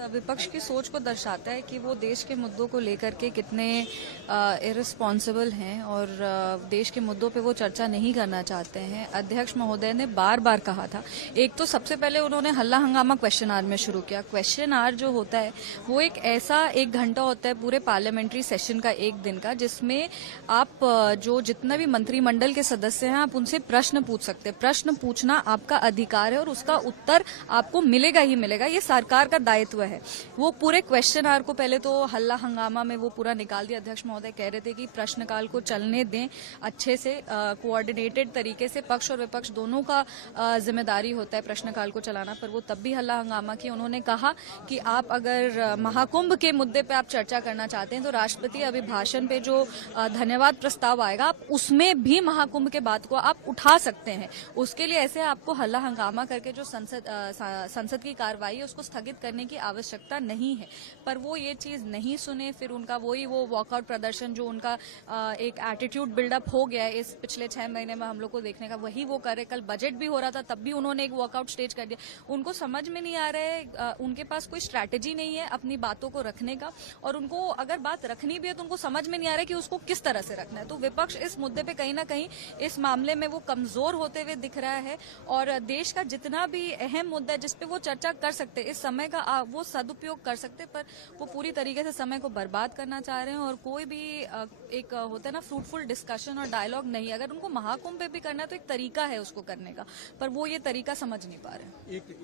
विपक्ष की सोच को दर्शाता है कि वो देश के मुद्दों को लेकर के कितने इररिस्पॉन्सिबल हैं और देश के मुद्दों पे वो चर्चा नहीं करना चाहते हैं। अध्यक्ष महोदय ने बार बार कहा था, एक तो सबसे पहले उन्होंने हल्ला हंगामा क्वेश्चन आवर में शुरू किया। क्वेश्चन आवर जो होता है वो एक ऐसा 1 घंटा होता है पूरे पार्लियामेंट्री सेशन का, एक दिन का, जिसमें आप जो जितना भी मंत्रिमंडल के सदस्य हैं आप उनसे प्रश्न पूछ सकते हैं। प्रश्न पूछना आपका अधिकार है और उसका उत्तर आपको मिलेगा ही मिलेगा। ये सरकार का दायित्व है। वो पूरे क्वेश्चन आवर को पहले तो हल्ला हंगामा में वो पूरा निकाल दिया। अध्यक्ष महोदय कह रहे थे कि प्रश्नकाल को चलने दें अच्छे से, कोऑर्डिनेटेड तरीके से। पक्ष और विपक्ष दोनों का जिम्मेदारी होता है प्रश्नकाल को चलाना, पर वो तब भी हल्ला हंगामा किया। उन्होंने कहा कि आप अगर महाकुंभ के मुद्दे पे आप चर्चा करना चाहते हैं तो राष्ट्रपति अभिभाषण पे जो धन्यवाद प्रस्ताव आएगा आप उसमें भी महाकुंभ के बात को आप उठा सकते हैं। उसके लिए ऐसे आपको हल्ला हंगामा करके जो संसद की कार्रवाई है उसको स्थगित करने की आवश्यकता नहीं है। पर वो ये चीज नहीं सुने। फिर उनका वो वॉकआउट प्रदर्शन जो उनका एक एटीट्यूड बिल्डअप हो गया है इस पिछले 6 महीने में हम लोग को देखने का, वही वो करे। कल बजट भी हो रहा था तब भी उन्होंने एक वॉकआउट स्टेज कर दिया। उनको समझ में नहीं आ रहा है, उनके पास कोई स्ट्रैटेजी नहीं है अपनी बातों को रखने का, और उनको अगर बात रखनी भी है तो उनको समझ में नहीं आ रहा है कि उसको किस तरह से रखना है। तो विपक्ष इस मुद्दे पे कहीं ना कहीं इस मामले में वो कमजोर होते हुए दिख रहा है। और देश का जितना भी अहम मुद्दा है जिसपे वो चर्चा कर सकते हैं, इस समय का वो सदुपयोग कर सकते, पर वो पूरी तरीके से समय को बर्बाद करना चाह रहे हैं। और कोई भी एक होता है ना फ्रूटफुल डिस्कशन और डायलॉग नहीं। अगर उनको महाकुंभ पे भी करना है तो एक तरीका है उसको करने का, पर वो ये तरीका समझ नहीं पा रहे हैं।